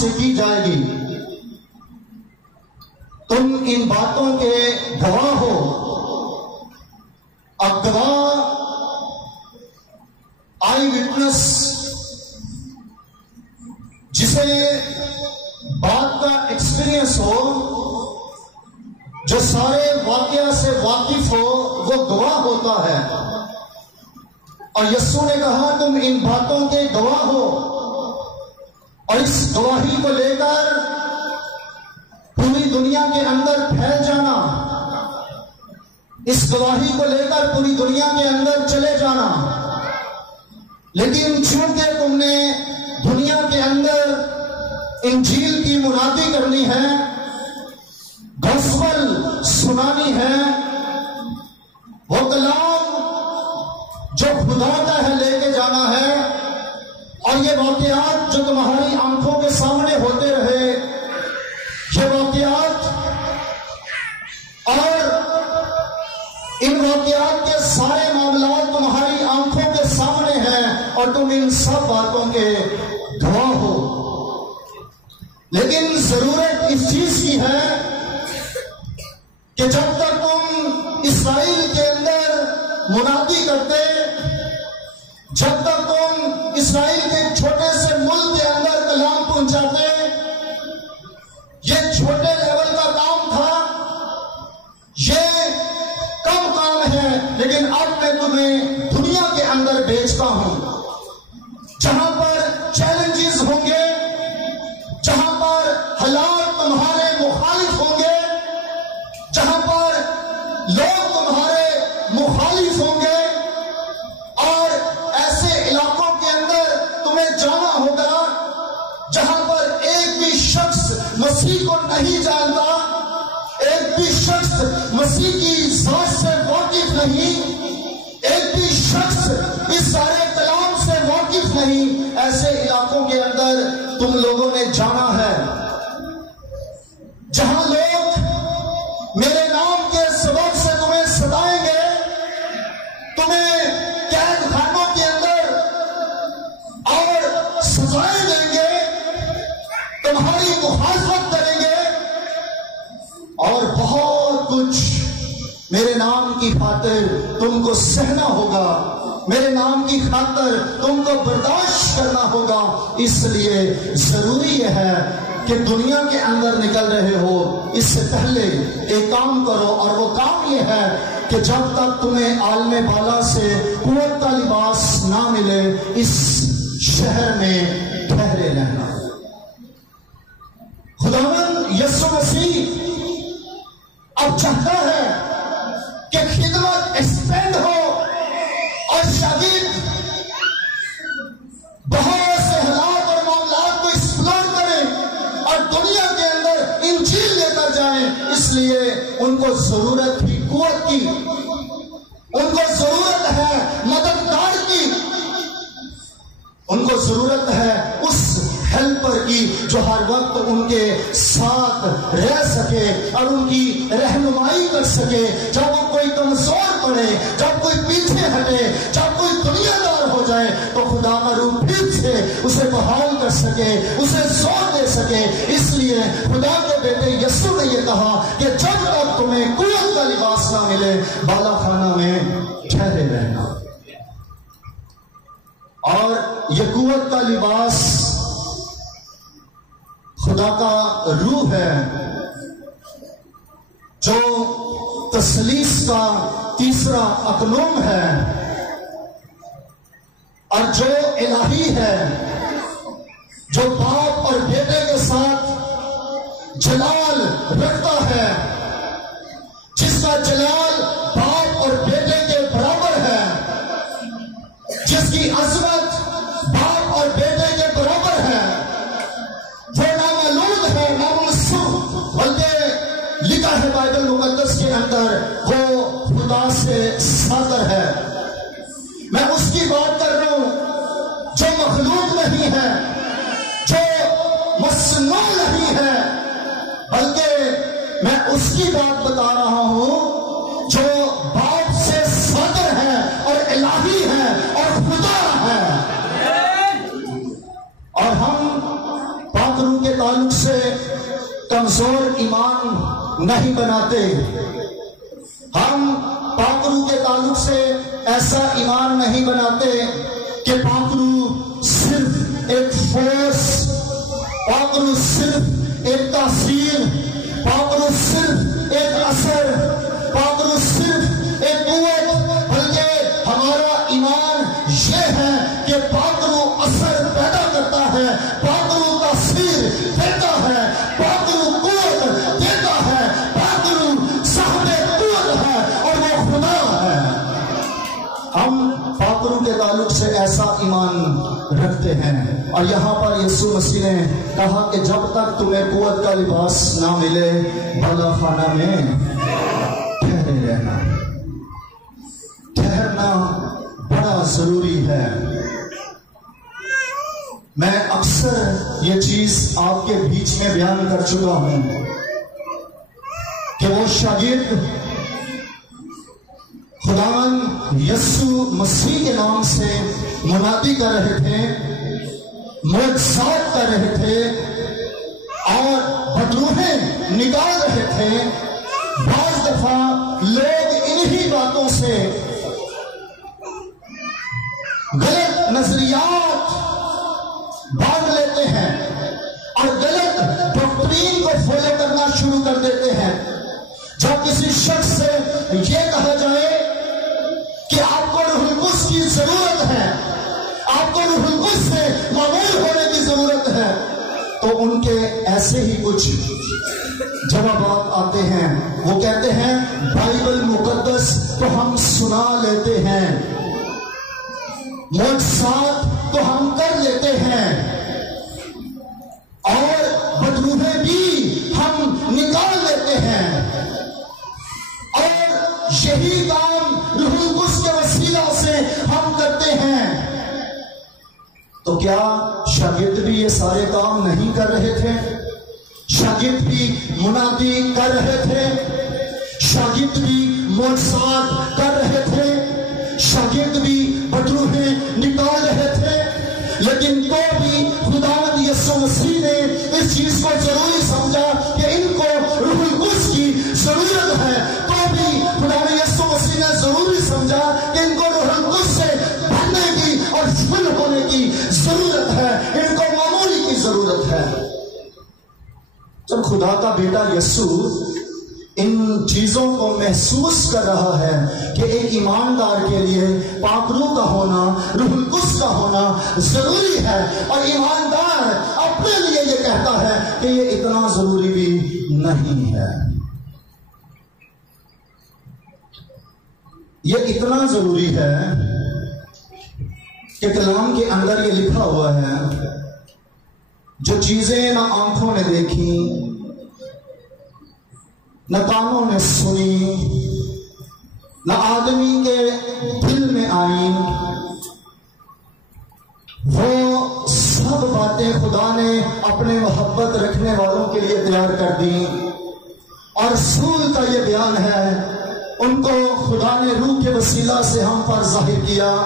سے کی جائے گی. تم ان باتوں کے گواہ ہو. اب گواہ آئی وٹنس جسے بات کا ایکسپیرئنس ہو, جو سارے واقعہ سے واقف ہو, وہ گواہ ہوتا ہے. اور یسوع نے کہا تم ان باتوں کے گواہ ہو, اور اس گواہی کو لے کر پوری دنیا کے اندر پھیل جانا, اس گواہی کو لے کر پوری دنیا کے اندر چلے جانا. لیکن چونکہ تم نے دنیا کے اندر انجیل کی منادی کرنی ہے, گوسپل سنانی ہے, وہ کلام جو خدا کا ہے لے کے جانا ہے, اور یہ واقعات جو تمہاری آنکھوں کے سامنے ہوتے رہے, یہ واقعات اور ان واقعات کے سارے معاملات تمہاری آنکھوں کے سامنے ہیں, اور تم ان سب باتوں کے گواہ ہو. لیکن ضرورت اس چیز کی ہے کہ جب تک تم اسرائیل کے اندر منادی کرتے, جب تک تم اسرائیل کے چھوٹے سے ملک کے اندر کلام پہنچاتے, یہ چھوٹے لیول کا کام تھا, یہ کم کام ہے, لیکن اب میں تمہیں دنیا کے اندر بھیجتا ہوں, جہاں پر چیلنجز ہوں گے, جہاں پر حالات تمہارے مخالف ہوں گے, جہاں پر لوگ تمہارے مخالف ہوں گے, اور ایسے علاقوں کے اندر تمہیں جانا ہوگا جہاں پر ایک بھی شخص مسیح کو نہیں جانتا, ایک بھی شخص مسیح کی ذات سے واقف نہیں, ایک بھی شخص اس سارے کلام سے واقف نہیں. ایسے علاقوں کے اندر تم لوگوں نے جانا ہے جہاں لوگ میرے نام کے سبب سے تمہیں ستائیں گے, تمہیں قید خانوں کے اندر اور سزائیں دیں گے, تمہاری مخالفت کریں گے, اور بہت کچھ میرے نام کی خاطر تم کو سہنا ہوگا, میرے نام کی خاطر تم کو برداشت کرنا ہوگا. اس لیے ضروری یہ ہے کہ دنیا کے اندر نکل رہے ہو, اس سے پہلے ایک کام کرو, اور وہ کام یہ ہے کہ جب تک تمہیں عالم بالا سے قوت کا لباس نہ ملے, اس شہر میں ٹھہرے رہنا. خداوند یسوع مسیح اب چاہتا ہے کہ خدمت ایکسپینڈ ہو, اور شاگرد بہت سے حالات اور معاملات کو ایکسپلور کریں اور دنیا کے اندر انجیل لے کر جائیں. اس لیے ان کو ضرورت تھی قوت کی, ان کو ضرورت ہے مددگار کی, ان کو ضرورت ہے اس ہیلپر کی جو ہر وقت ان کے ساتھ رہ سکے اور ان کی رہنمائی کر سکے. جب وہ کوئی کمزور پڑے, جب کوئی پیچھے ہٹے, جب کوئی دنیا دار ہو جائے, تو خدا کا روح پھر سے اسے بحال کر سکے, اسے زور دے سکے. اس لیے خدا کے بیٹے یسوع نے یہ کہا کہ جب تک تمہیں قوت کا لباس نہ ملے, بالا خانہ میں ٹھہرے رہنا. اور یہ قوت کا لباس خدا کا روح ہے, جو تثلیث کا تیسرا اقنوم ہے, اور جو الہی ہے, جو باپ اور بیٹے کے ساتھ جلال رکھتا ہے, جس کا جلال باپ اور بیٹے کے برابر ہے, جس کی عظمت باپ اور بیٹے کے برابر ہے. وہ نامعلوم ہے, نامنسوخ, بلکہ لکھا ہے بائبل مقدس کے اندر وہ خدا سے ساتر ہے. میں اس کی بات کر رہا ہوں جو مخلوق نہیں ہے, جو مصنوع نہیں ہے, بلکہ میں اس کی بات بتا رہا ہوں جو باپ سے ساتر ہے اور الہی ہے اور خدا ہے. اور ہم پاک روح روح کے تعلق سے کمزور ایمان نہیں بناتے. ہم پاک روح کے تعلق سے ایسا ایمان نہیں بناتے کہ پاک روح صرف ایک فورس، پاک روح صرف ایک تاثیر، پاک روح صرف ایک اثر، پاک روح صرف ایک قوت، بلکہ ہمارا ایمان یہ ہے کہ پاک روح اثر پیدا کرتا ہے، پاک روح تاثیر دیتا ہے، پاک روح قوت دیتا ہے، پاک روح صاحب قوت ہے اور وہ خدا ہے. ہم پاک روح کے تعلق سے ایسا ایمان رکھتے ہیں. اور یہاں پر یسوع مسیح نے کہا کہ جب تک تمہیں قوت کا لباس نہ ملے بالا خانہ میں ٹھہرے رہنا. ٹھہرنا بڑا ضروری ہے. میں اکثر یہ چیز آپ کے بیچ میں بیان کر چکا ہوں کہ وہ شاگرد خداوند یسوع مسیح کے نام سے منادی کر رہے تھے، معجزات کر رہے تھے اور بدروہیں نکال رہے تھے. بعض دفعہ لوگ انہی باتوں سے غلط نظریات باندھ لیتے ہیں اور غلط ڈاکٹرین کو فالو کرنا شروع کر دیتے ہیں. جب کسی شخص سے یہ کہا جائے کہ آپ کو روح القدس کی ضرورت ہے، آپ کو روح القدس سے معمول ہونے کی ضرورت ہے، تو ان کے ایسے ہی کچھ جوابات آتے ہیں. وہ کہتے ہیں بائبل مقدس تو ہم سنا لیتے ہیں، معجزات تو ہم کر لیتے ہیں، اور بدروہیں بھی ہم نکال لیتے ہیں، اور یہی کام روح القدس کے وسیلہ سے ہم کرتے ہیں. تو کیا شاگرد بھی یہ سارے کام نہیں کر رہے تھے؟ شاگرد بھی منادی کر رہے تھے، شاگرد بھی معجزات کر رہے تھے، شاگرد بھی بدروہیں نکال رہے تھے، لیکن تو بھی خداوند یسوع مسیح نے اس چیز کو ضروری سمجھا کہ ان کو روح القدس کی ضرورت ہے. تو بھی خداوند یسوع مسیح نے ضروری سمجھا کہ ان کو روح القدس سے بھرنے کی اور فل ہونے کی ضرورت ہے، ان کو معمولی کی ضرورت ہے. جب خدا کا بیٹا یسوع ان چیزوں کو محسوس کر رہا ہے کہ ایک ایماندار کے لیے پاک روح کا ہونا، روح القدس کا ہونا ضروری ہے، اور ایماندار اپنے لیے یہ کہتا ہے کہ یہ اتنا ضروری بھی نہیں ہے. یہ اتنا ضروری ہے کہ کلام کے اندر یہ لکھا ہوا ہے، جو چیزیں نہ آنکھوں نے دیکھی، نہ کانوں نے سنی، نہ آدمی کے دل میں آئیں، وہ سب باتیں خدا نے اپنے محبت رکھنے والوں کے لیے تیار کر دی. اور رسول کا یہ بیان ہے، ان کو خدا نے روح کے وسیلہ سے ہم پر ظاہر کیا،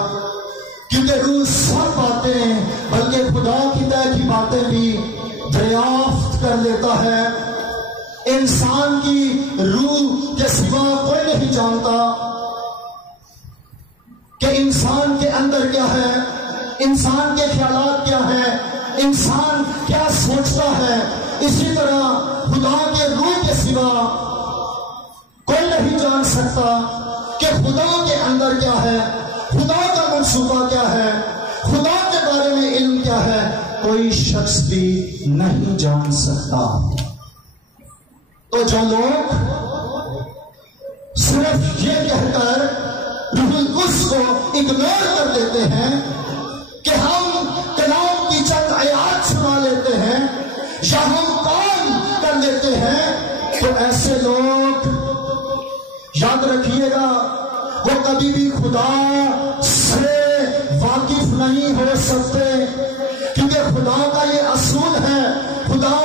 کیونکہ روح سب باتیں بلکہ خدا کی طے کی باتیں بھی دریافت کر لیتا ہے. انسان کی روح کے سوا کوئی نہیں جانتا کہ انسان کے اندر کیا ہے، انسان کے خیالات کیا ہیں، انسان کیا سوچتا ہے. اسی طرح خدا کے روح کے سوا کوئی نہیں جان سکتا کہ خدا کے اندر کیا ہے، خدا کا منصوبہ کیا ہے، خدا کے بارے میں علم کیا ہے، کوئی شخص بھی نہیں جان سکتا. تو جو لوگ صرف یہ کہہ کر روح القدس کو اگنور کر دیتے ہیں کہ ہم کلام کی چند آیات سنا لیتے ہیں یا ہم کام کر لیتے ہیں، تو ایسے لوگ یاد رکھیے گا وہ کبھی بھی خدا سے واقف نہیں ہو سکتے، کیونکہ خدا کا یہ اصول ہے، خدا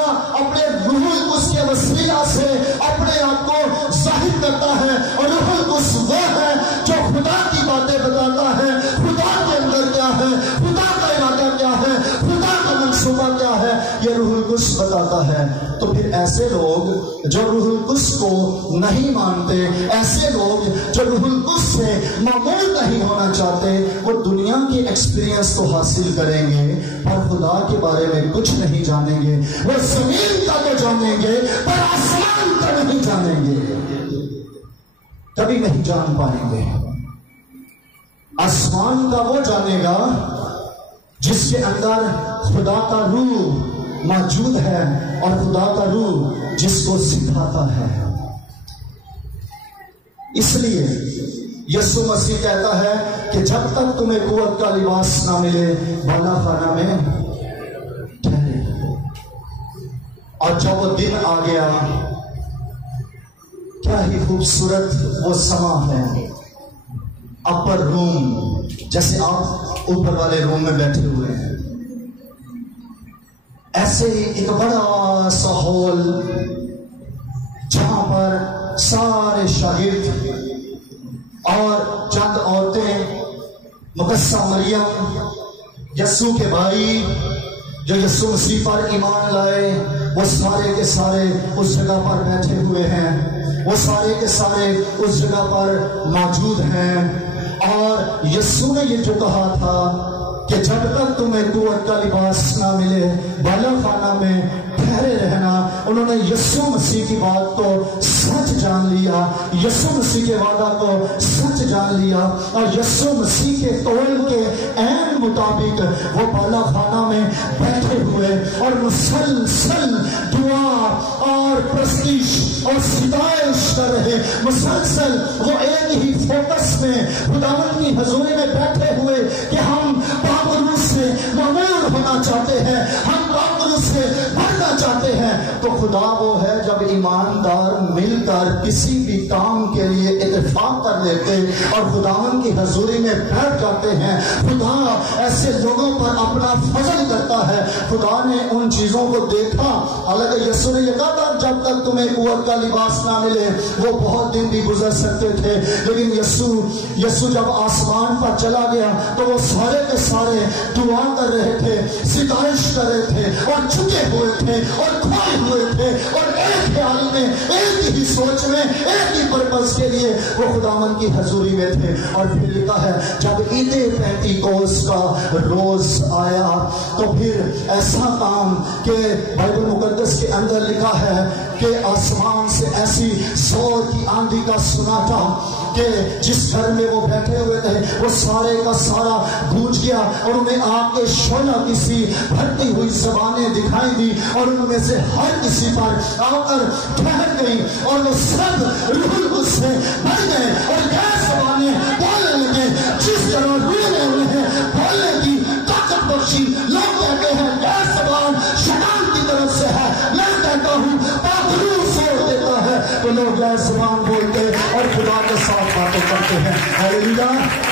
اپنے روح القدس کے وسیلہ سے اپنے آپ کو ظاہر کرتا ہے، اور روح القدس وہ ہے جو خدا کی باتیں بتاتا ہے، خدا کے اندر کیا ہے، خدا کا ارادہ کیا ہے، خدا کا منصوبہ کیا ہے، یہ روح القدس وقت آتا ہے تو پھر ایسے لوگ جو روح القدس کو نہیں مانتے، ایسے لوگ جو روح القدس سے معمول نہیں ہونا چاہتے، وہ دنیا کی ایکسپیرینس تو حاصل کریں گے پر خدا کے بارے میں کچھ نہیں جانیں گے۔ وہ زمین کا تو جانیں گے پر آسمان کا نہیں جانیں گے، کبھی نہیں جان پائیں گے۔ آسمان کا وہ جانے گا جس کے اندر خدا کا روح موجود ہے اور خدا کا روح جس کو سکھاتا ہے۔ اس لیے یسوع مسیح کہتا ہے کہ جب تک تمہیں قوت کا لباس نہ ملے بالا خانہ میں ٹھہرے۔ اور جب وہ دن آ گیا، کیا ہی خوبصورت وہ سما ہے۔ اپر روم، جیسے آپ اوپر والے روم میں بیٹھے ہوئے ہیں، ایسے ہی ایک بڑا سا ہال جہاں پر سارے شاگرد اور چند عورتیں، مقدسہ مریم، یسوع کے بھائی جو یسوع مسیح پر ایمان لائے، وہ سارے کے سارے اس جگہ پر بیٹھے ہوئے ہیں، وہ سارے کے سارے اس جگہ پر موجود ہیں۔ اور یسوع نے یہ جو کہا تھا کہ جب تک تمہیں قوت کا لباس نہ ملے بالا خانہ میں ٹھہرے رہنا، انہوں نے یسوع مسیح کی بات کو سچ جان لیا، یسوع مسیح کے وعدہ کو سچ جان لیا، اور یسوع مسیح کے قول کے عین مطابق وہ بالا خانہ میں بیٹھے ہوئے اور مسلسل دعا اور پرستش اور ستائش کر رہے، مسلسل وہ ایک ہی فوکس میں خداوند کی حضوری میں بیٹھے ہوئے کہ ہم پاک روح سے معمور ہونا چاہتے ہیں، ہم پاک روح سے بڑھنا چاہتے ہیں۔ تو خدا وہ ہے جب ایماندار مل کر کسی بھی کام کے لیے اتفاق کر لیتے اور خداوند کی حضوری میں بیٹھ جاتے ہیں، خدا ایسے لوگوں پر اپنا فضل کرتا ہے۔ خدا نے ان چیزوں کو دیکھا، حالانکہ یسوع نے یہ کہا تھا جب تک تمہیں قوت کا لباس نہ ملے، وہ بہت دن بھی گزر سکتے تھے، لیکن یسوع جب آسمان پر چلا گیا تو وہ سارے کے سارے دعا کر رہے تھے، ستائش کر رہے تھے اور جھکے ہوئے تھے اور کھوئے ہوئے تھے، اور ایک خیال میں، ایک ہی سوچ میں، ایک ہی پرپس کے لیے وہ خداوند کی حضوری میں تھے۔ اور پھر لکھا ہے جب عید پینتیکوس کا روز آیا تو پھر ایسا کام کہ بائبل مقدس کے اندر لکھا ہے کہ آسمان سے ایسی زور کی آندھی کا سناٹا کہ جس گھر میں وہ بیٹھے ہوئے تھے وہ سارے کا سارا گونج گیا، اور انہیں آگ کے شعلہ کسی بھرتی ہوئی زبانیں دکھائی دی اور ان میں سے ہر کسی پر آ کر ٹھہر گئی، اور وہ سب روح القدس سے بھر گئے اور غیر زبانیں بولنے لگے جس طرح روح نے انہیں بولنے کی طاقت بخشی۔ لوگ کہتے ہیں غیر زبان شیطان کی طرف سے ہے، میں کہتا ہوں پاک روح زور دیتا ہے تو لوگ غیر زبان بولتے اور خدا کے ساتھ باتیں کرتے ہیں۔ ہاللیلویا۔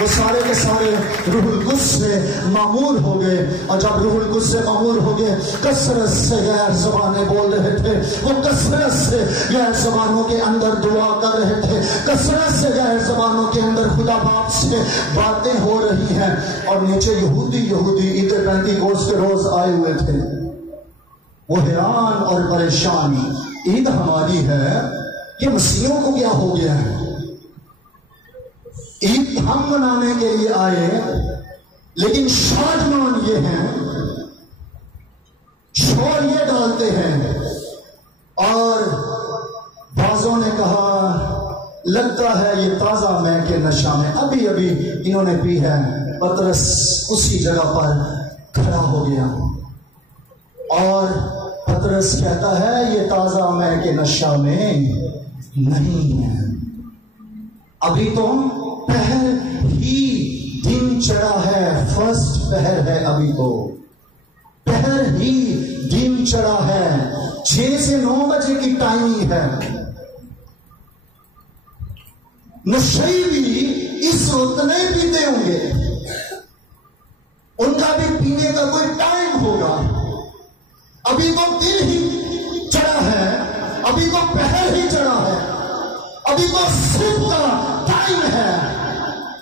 وہ سارے کے سارے روح القدس سے معمور ہو گئے، اور جب روح القدس سے معمور ہو گئے کثرت سے غیر زبانیں بول رہے تھے، وہ کثرت سے غیر زبانوں کے اندر دعا کر رہے تھے، کثرت سے غیر زبانوں کے اندر خدا باپ سے باتیں ہو رہی ہیں۔ اور نیچے یہودی عید پینتیکوس کے روز آئے ہوئے تھے، وہ حیران اور پریشان، عید ہماری ہے کہ مسیحوں کو کیا ہو گیا ہے؟ عید ہم منانے کے لیے آئے لیکن شادمان یہ ہیں، شور یہ ڈالتے ہیں۔ اور بعضوں نے کہا لگتا ہے یہ تازہ مے کے نشہ میں ابھی انہوں نے پی ہے۔ پترس اسی جگہ پر کھڑا ہو گیا اور پترس کہتا ہے یہ تازہ مے کے نشہ میں نہیں ہے، ابھی تو پہر ہی دن چڑھا ہے، فرسٹ پہر ہے، ابھی تو پہر ہی دن چڑھا ہے، 6 سے 9 بجے کی ٹائمنگ ہے۔ نشئی بھی اس وقت نہیں پیتے ہوں گے، ان کا بھی پینے کا کوئی ٹائم ہوگا، ابھی تو دن ہی چڑھا ہے، ابھی تو پہر ہی چڑھا ہے، ابھی تو صبح کا ٹائم ہے،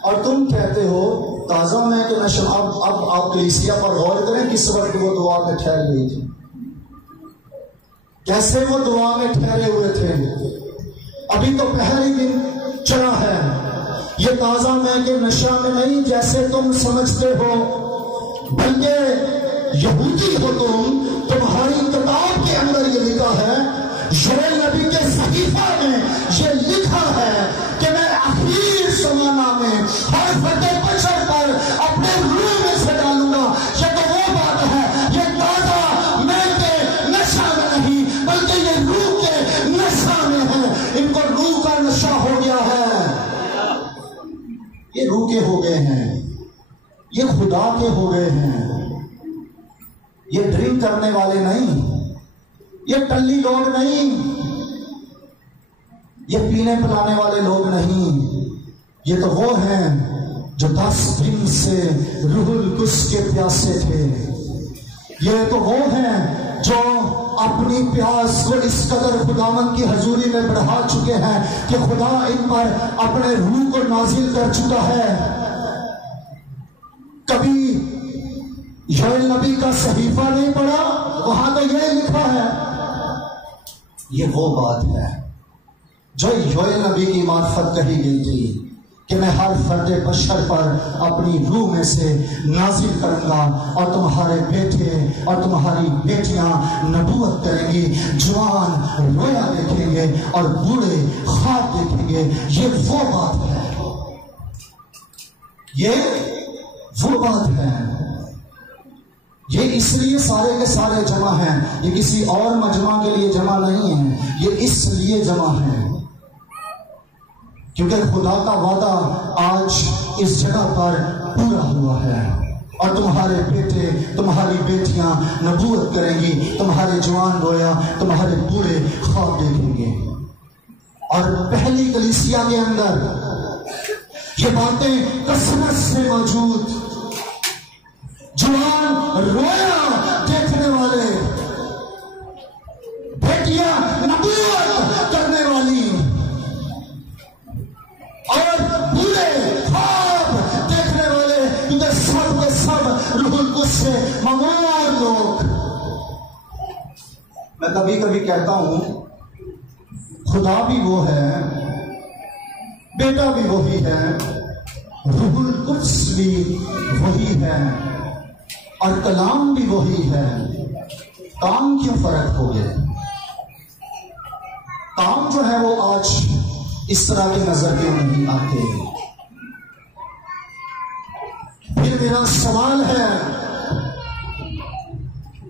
اور تم کہتے ہو تازہ میں کہ نشہ۔ اب آپ کلیسیا پر غور کریں کس وقت وہ دعا میں ٹھہر گئی تھی۔ کیسے وہ دعا میں ٹھہرے ہوئے تھے. ابھی تو پہلی دن چلا ہے. یہ تازہ میں کہ نشہ میں نہیں جیسے تم سمجھتے ہو، بلکہ یہودی ہو تم. تمہاری کتاب کے اندر یہ لکھا ہے، یوئیل نبی کے صحیفہ میں یہ لکھا ہے کہ میں آخر زمانہ میں ہر فرد بشر پر اپنے روح میں سے ڈالوں گا. یہ تو وہ بات ہے، یہ تازہ میں کے نشہ میں نہیں بلکہ یہ روح کے نشہ میں ہے. ان کو روح کا نشہ ہو گیا ہے. یہ روح کے ہو گئے ہیں، یہ خدا کے ہو گئے ہیں. یہ ڈرنک کرنے والے نہیں، یہ ٹلی لوگ نہیں، یہ پینے پلانے والے لوگ نہیں. یہ تو وہ ہیں جو 10 دن سے روح القدس کے پیاسے تھے. یہ تو وہ ہیں جو اپنی پیاس کو اس قدر خداوند کی حضوری میں بڑھا چکے ہیں کہ خدا ان پر اپنے روح کو نازل کر چکا ہے. کبھی یوئیل نبی کا صحیفہ نہیں پڑھا؟ وہاں تو یہ لکھا ہے. یہ وہ بات ہے جو یوئیل نبی کی معرفت کہی گئی تھی کہ میں ہر فرد بشر پر اپنی روح میں سے نازل کروں گا اور تمہارے بیٹے اور تمہاری بیٹیاں نبوت کریں گی. جوان رویا دیکھیں گے اور بوڑھے خواب دیکھیں گے. یہ وہ بات ہے، یہ وہ بات ہے. یہ اس لیے سارے کے سارے جمع ہیں، یہ کسی اور مجمع کے لیے جمع نہیں ہیں. یہ اس لیے جمع ہیں کیونکہ خدا کا وعدہ آج اس جگہ پر پورا ہوا ہے. اور تمہارے بیٹے تمہاری بیٹیاں نبوت کریں گی، تمہارے جوان رویا، تمہارے بوڑھے خواب دیکھیں گے. اور پہلی کلیسیا کے اندر یہ باتیں کثرت سے موجود. جوان رویا دیکھنے والے، بیٹیاں نبوت کرنے والی، اور بوڑھے خواب دیکھنے والے، کیونکہ سب کے سب روح القدس سے ممور لوگ. میں کبھی کبھی کہتا ہوں خدا بھی وہ ہے، بیٹا بھی وہی ہے، روح القدس بھی وہی ہے، اور کلام بھی وہی ہے. کام کیوں فرق ہو گئے؟ کام جو ہے وہ آج اس طرح کے نظر کیوں نہیں آتے؟ پھر میرا سوال ہے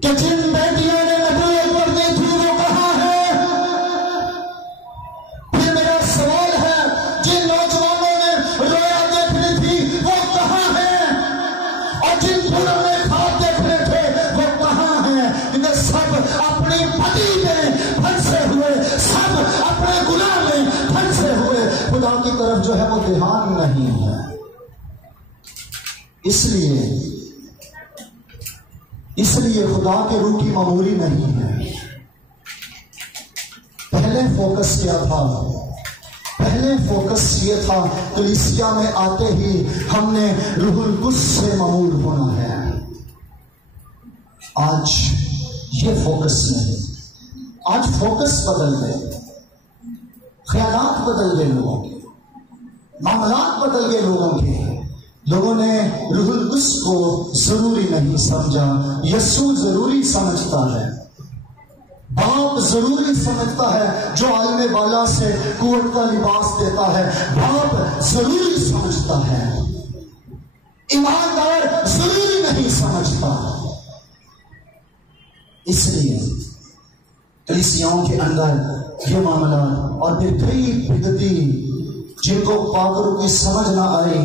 کہ جن بیٹیاں نے نبوت کرنی تھی وہ کہاں ہے؟ پھر میرا سوال ہے جن نوجوانوں نے رویا دیکھنی تھی وہ کہاں ہے؟ اور جن بوڑھوں نے خواب دیکھنے تھے وہ کہاں ہیں؟ انہیں سب اپنی پتی میں پھنسے ہوئے، سب اپنے گناہ میں پھنسے ہوئے، خدا کی طرف جو ہے وہ دھیان نہیں ہے. اس لیے خدا کے روح کی معمولی نہیں ہے. پہلے فوکس کیا تھا؟ پہلے فوکس یہ تھا کلیسیا میں آتے ہی ہم نے روح القدس سے معمور ہونا ہے. آج یہ فوکس نہیں. آج فوکس بدل گئے، خیالات بدل گئے لوگوں کے، معاملات بدل گئے لوگوں کے. لوگوں نے روح القدس کو ضروری نہیں سمجھا. یسوع ضروری سمجھتا ہے، باپ ضروری سمجھتا ہے. جو عالم بالا سے قوت کا لباس دیتا ہے باپ ضروری سمجھتا ہے. ایماندار ضروری نہیں سمجھتا. اس لیے کلیسیاؤں کے اندر یہ معاملات، اور پھر کئی بدعتی جن کو پاکروں کی سمجھ نہ آئی،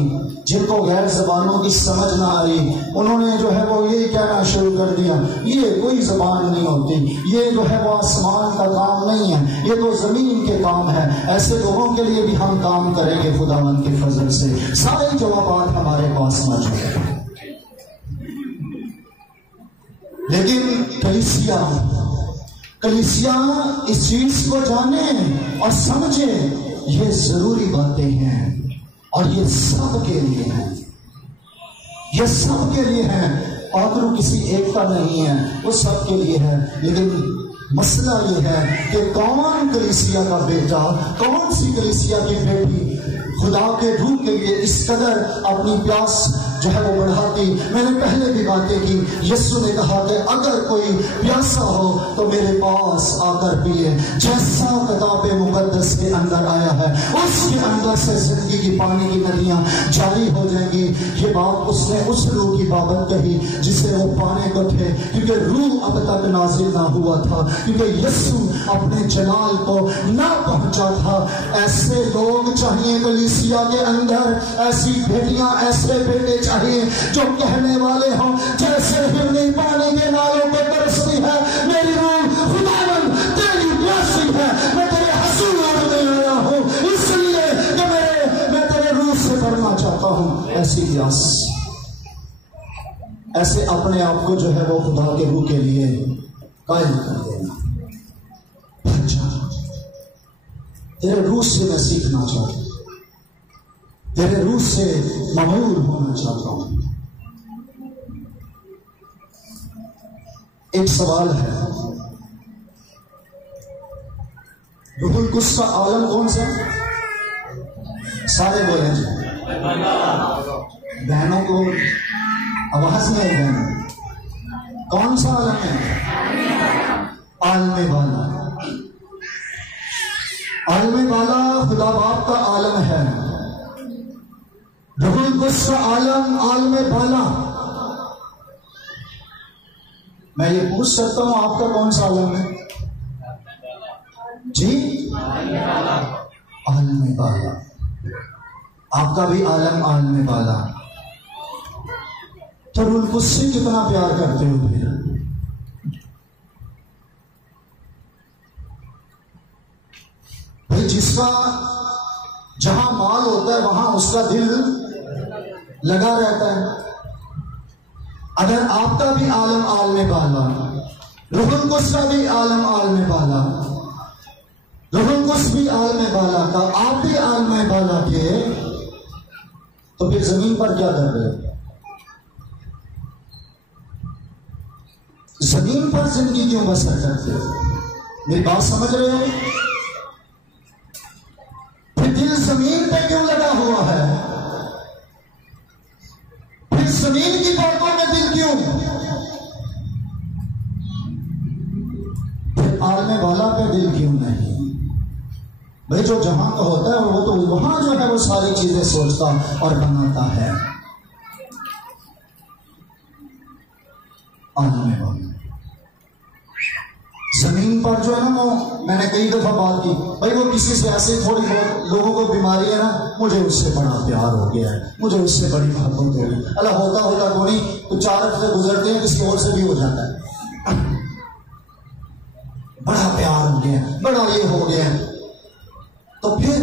جن کو غیر زبانوں کی سمجھ نہ آئی، انہوں نے جو ہے وہ یہی کہنا شروع کر دیا یہ کوئی زبان نہیں ہوتی، یہ جو ہے وہ آسمان کا کام نہیں ہے، یہ تو زمین کے کام ہے. ایسے لوگوں کے لیے بھی ہم کام کریں گے خداوند کے فضل سے. سارے جوابات ہمارے پاس موجود ہیں. لیکن کلیسیا اس چیز کو جانے اور سمجھے یہ ضروری باتیں ہیں، اور یہ سب کے لیے ہیں. یہ سب کے لیے ہیں. پاکرو کسی ایک کا نہیں ہے، وہ سب کے لیے ہے. لیکن مسئلہ یہ ہے کہ کون کلیسیا کا بیٹا، کون سی کلیسیا کی بیٹی خدا کے روح کے لیے اس قدر اپنی پیاس جو ہے وہ بڑھاتی. میں نے پہلے بھی باتیں کی. یسوع نے کہا کہ اگر کوئی پیاسا ہو تو میرے پاس آ کر پیے. جیسا کتاب مقدس کے اندر آیا ہے اس کے اندر سے زندگی کی پانی کی ندیاں جاری ہو جائیں گی. یہ بات اس نے اس روح کی بابت کہی جسے وہ پانے کو تھے، کیونکہ روح اب تک نازل نہ ہوا تھا، کیونکہ یسوع اپنے جلال کو نہ پہنچا تھا. ایسے لوگ چاہیے کلیسیا کے اندر، ایسی بیٹیاں، ایسے بیٹے چاہیے جو کہنے والے ہوں جیسے ہرنی پانی کے نالوں پہ برستی ہے، میری روح خداوند تیری پیاسی ہے، میں تیرے حضور میں آیا ہوں اس لیے کہ میں تیرے روح سے بھرنا چاہتا ہوں. ایسی پیاس، ایسے اپنے آپ کو جو ہے وہ خدا کے روح کے لیے قائل کر دینا. تیرے روح سے میں سیکھنا چاہتا ہوں، تیرے روح سے ممور ہونا چاہتا ہوں. ایک سوال ہے، روح القدس کا عالم کون سا؟ سارے بولیں جی. بہنوں کو آواز میں ہے. بہنوں کون سا عالم ہے؟ عالم والا. عالم والا خدا باپ کا عالم ہے. روح القدس کا عالم عالم بالا. میں یہ پوچھ سکتا ہوں آپ کا کون سا عالم ہے جی؟ عالم بالا. آپ کا بھی عالم عالم بالا. تو روح القدس سے کتنا پیار کرتے ہو پھر؟ بھائی جس کا جہاں مال ہوتا ہے وہاں اس کا دل لگا رہتا ہے. اگر آپ کا بھی عالم عالم بالا، روح القدس کا بھی عالم عالم بالا، روح القدس بھی عالم بالا کا، آپ بھی عالم بالا کے، تو پھر زمین پر کیا کر رہے ہو؟ زمین پر زندگی کیوں بسر کرتے ہو؟ میری بات سمجھ رہے ہو؟ پھر دل زمین پہ کیوں لگا ہوا ہے؟ پھر زمین کی باتوں میں دل کیوں؟ پھر عالم والا پہ دل کیوں نہیں؟ بھائی جو جہاں کا ہوتا ہے وہ تو وہاں جو ہے وہ ساری چیزیں سوچتا اور بناتا ہے. عالم والا زمین پر جو ہے نا، وہ میں نے کئی دفعہ بات کی، بھائی وہ کسی سے ایسے تھوڑی بہت لوگوں کو بیماری ہے نا، مجھے اس سے بڑا پیار ہو گیا ہے، مجھے اس سے بڑی محبت ہو گئی. اللہ ہوتا کو نہیں، تو 4 ہفتے گزرتے ہیں کسی اور سے بھی ہو جاتا ہے، بڑا پیار ہو گیا، بڑا یہ ہو گیا. تو پھر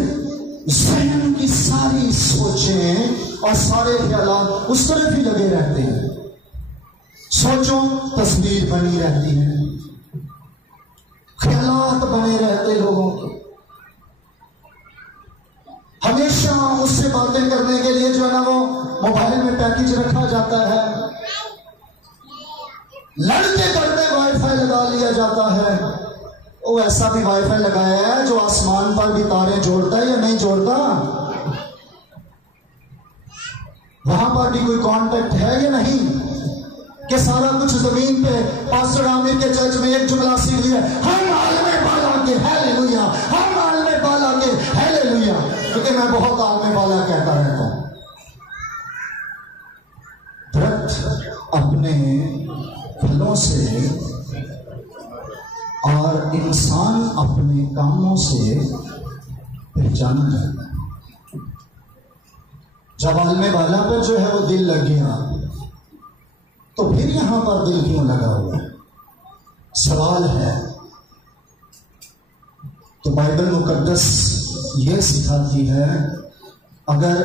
ذہن کی ساری سوچیں اور سارے خیالات اس طرف ہی لگے رہتے ہیں. سوچوں تصویر بنی رہتی ہے، خیالات بنے رہتے لوگوں کو. ہمیشہ اس سے باتیں کرنے کے لیے جو ہے نا وہ موبائل میں پیکج رکھا جاتا ہے، لڑتے کرتے وائی فائی لگا لیا جاتا ہے. وہ ایسا بھی وائی فائی لگایا ہے جو آسمان پر بھی تارے جوڑتا ہے یا نہیں جوڑتا؟ وہاں پر بھی کوئی کانٹیکٹ ہے یا نہیں؟ کہ سارا کچھ زمین پہ پاسٹر عامر کے چرچ میں ایک جملہ سیکھ لیا، ہم عالم بالا کے ہیلیلویا، ہم عالم بالا کے ہیلیلویا. کیونکہ میں بہت عالم بالا کہتا رہتا ہوں. درخت اپنے پھلوں سے اور انسان اپنے کاموں سے پہچانا جاتا ہے. جب عالم بالا پر جو ہے وہ دل لگ گیا تو پھر یہاں پر دل کیوں لگا ہوا ہے؟ سوال ہے. تو بائبل مقدس یہ سکھاتی ہے اگر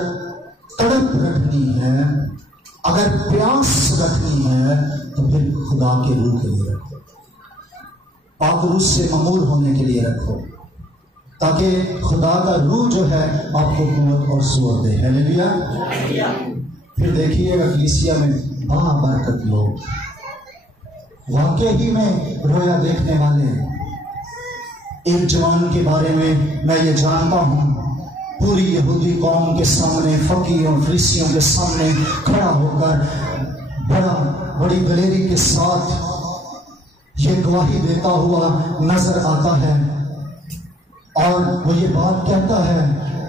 تڑپ رکھنی ہے، اگر پیاس رکھنی ہے تو پھر خدا کے روح کے لیے رکھو، پاک روح سے ممور ہونے کے لیے رکھو، تاکہ خدا کا روح جو ہے آپ کو قوت اور زور دے. ہیلیلویا. پھر دیکھیے گا کلیسیا میں برکت لوگ، واقعی میں رویا دیکھنے والے ایک جوان کے بارے میں یہ جانتا ہوں، پوری یہودی قوم کے سامنے، فقیہوں فریسیوں کے سامنے کھڑا ہو کر بڑی دلیری کے ساتھ یہ گواہی دیتا ہوا نظر آتا ہے، اور وہ یہ بات کہتا ہے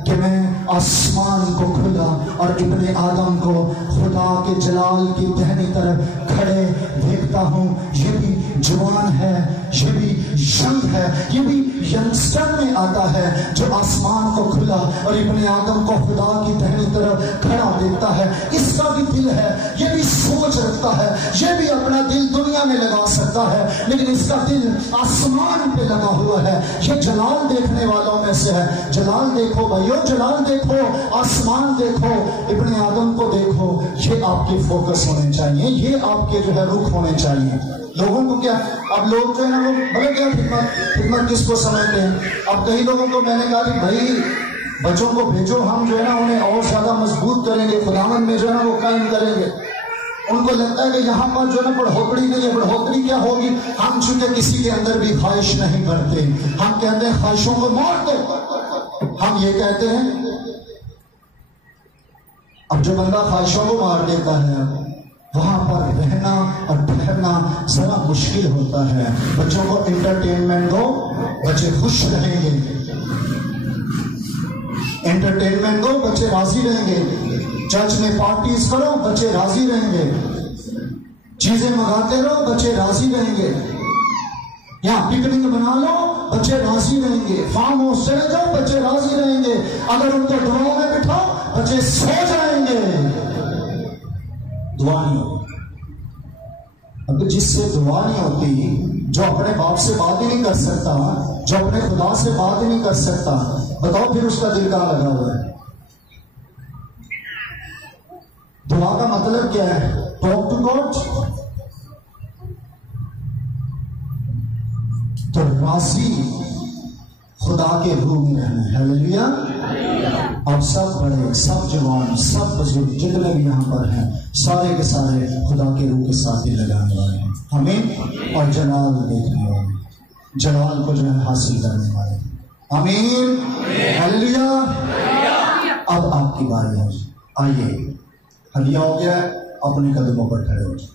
کہ میں آسمان کو کھلا اور ابن آدم کو خدا کے جلال کی دہنی طرف کھڑے دیکھتا ہوں۔ یہ بھی جوان ہے، یہ بھی ینگ ہے، یہ بھی ینگسٹر میں آتا ہے جو آسمان کو کھلا اور ابن آدم کو خدا کی دہنی طرف کھڑا دیکھتا ہے۔ اس کا بھی دل ہے، یہ بھی سوچ رکھتا ہے، یہ بھی اپنا دل دنیا میں لگا سکتا ہے، لیکن اس کا دل آسمان پہ لگا ہوا ہے۔ یہ جلال دیکھنے والوں میں سے ہے۔ جلال دیکھو بھائیو، جلال دیکھو، آسمان دیکھو، ابن آدم کو دیکھو، یہ آپ کے فوکس ہونے چاہیے، یہ آپ کے جو ہے رخ ہونے چاہیے۔ لوگوں کو کیا، اب لوگ جو ہے نا وہ بڑے کیا خدمت کس کو سمجھتے ہیں۔ اب کئی لوگوں کو میں نے کہا کہ بھائی بچوں کو بھیجو، ہم جو ہے نا انہیں اور زیادہ مضبوط کریں گے، خداوند میں جو ہے نا وہ قائم کریں گے۔ ان کو لگتا ہے کہ یہاں پر جو ہے نا بڑھوتری نہیں ہے، بڑھوتری کیا ہوگی؟ ہم چونکہ کسی کے اندر بھی خواہش نہیں کرتے، ہم کہتے ہیں خواہشوں کو مار دو، ہم یہ کہتے ہیں۔ اب جو بندہ خواہشوں کو مار دیتا ہے وہاں پر رہنا اور ٹھہرنا ذرا مشکل ہوتا ہے۔ بچوں کو انٹرٹینمنٹ دو، بچے خوش رہیں گے، انٹرٹینمنٹ دو، بچے راضی رہیں گے، چرچ میں پارٹیز کرو، بچے راضی رہیں گے، چیزیں منگاتے رہو، بچے راضی رہیں گے، یہاں پکنک بنا لو، بچے راضی رہیں گے، فارم ہاؤس چلے جاؤ، بچے راضی رہیں گے، اگر ان کو دعاؤں میں بٹھاؤ بچے سو جائیں گے۔ دعا نہیں ہوتی، اب جس سے دعا نہیں ہوتی، جو اپنے باپ سے بات ہی نہیں کر سکتا، جو اپنے خدا سے بات ہی نہیں کر سکتا، بتاؤ پھر اس کا دل کہاں لگا ہوا ہے؟ دعا کا مطلب کیا ہے؟ ٹاک ٹو گاڈ، تو راضی خدا کے روح میں رہنا ہے۔ ہلیلویا۔ اب سب بڑے، سب جوان، سب بزرگ جتنے بھی یہاں پر ہیں، سارے کے سارے خدا کے روح کے ساتھ ہی لگانے والے ہیں، ہمیں اور جلال دیکھنے والے، جلال کو جو ہے حاصل کرنے والے۔ آمین، ہلیلویا۔ اب آپ کی باری ہے، آئیے، ہدیہ ہو گیا ہے، اپنے قدموں پر کھڑے ہو جائیں۔